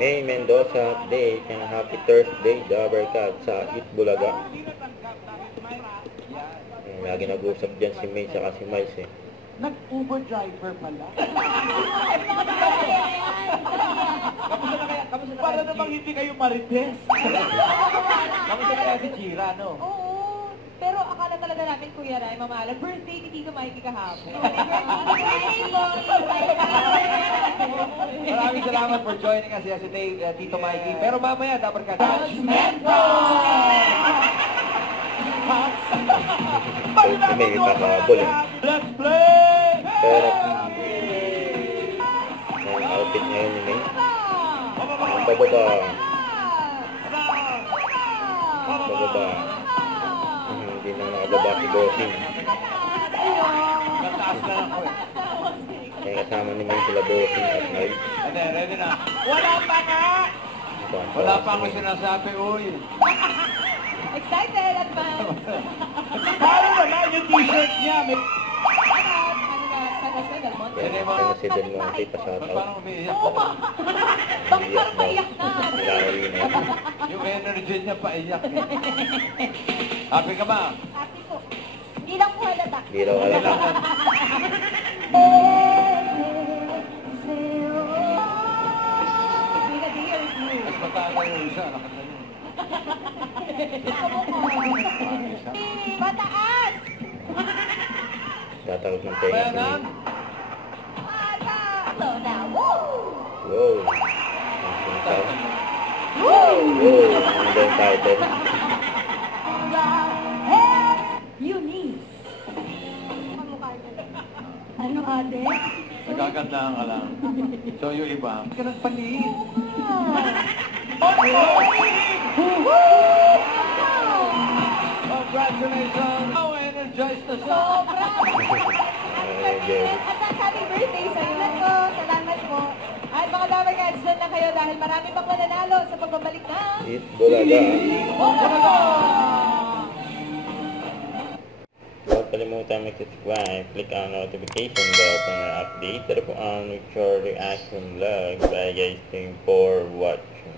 May Mendoza update ng Happy Thursday, Dabarkad sa Itbulaga. Lagi nag-usap dyan si May saka si Miles eh. Nag-Uber driver pala. Kamusta na para namang hindi kayo marites. Kamusta na kaya si Chira, no? Oo. Pero akala talaga namin, Kuya Ray, mamala, birthday ni Tito Mikey kahapon. Maraming salamat for joining us yesterday, Tito Mikey. Pero mamaya, dapat ka. May ipakabol eh. Let's play! Pero ang outfit ngayon ni May. Ang bababa. Bababa. Hindi na nakababa si Bossing. Mataas na ako eh. Kaya kasama ni May sila Bossing at Miles. Ready na. Wala pa nga! Wala pa ako sinasabi, uy. Excited, advance! Paano naman yung t-shirt niya? May... Kaya si Del Monte pa-shoutout. Parang umiiyak. Oo ba? Bakit parang paiyak na? Lari na yun. Yung energy niya paiyak eh. Happy ka ba? Happy po. Hindi lang po halata. Hindi raw alata. Mas matagal yung isa. Nakatayo. Pataas! Tatakot ng tenga si May. Slow now. Woo! Wow. Ang sintaw. Wow. Ano ba yung title? Eunice. Ano ate? Nagkagandahan ka lang. So yung iba, ka nagpaliit. Congratulations! How energized na siya! Sobra! Ay, Jerry. At happy birthday sa iyo po. Salamat po. At mga Dabarkads, dyan lang kayo dahil marami pang mananalo sa pagbabalik na Itbulaga. Bulaga! Huwag kalimutan mag-subscribe, click ang notification bell para update. Tara po ang Richard Reaction Vlog. Bye guys, thank you for watching.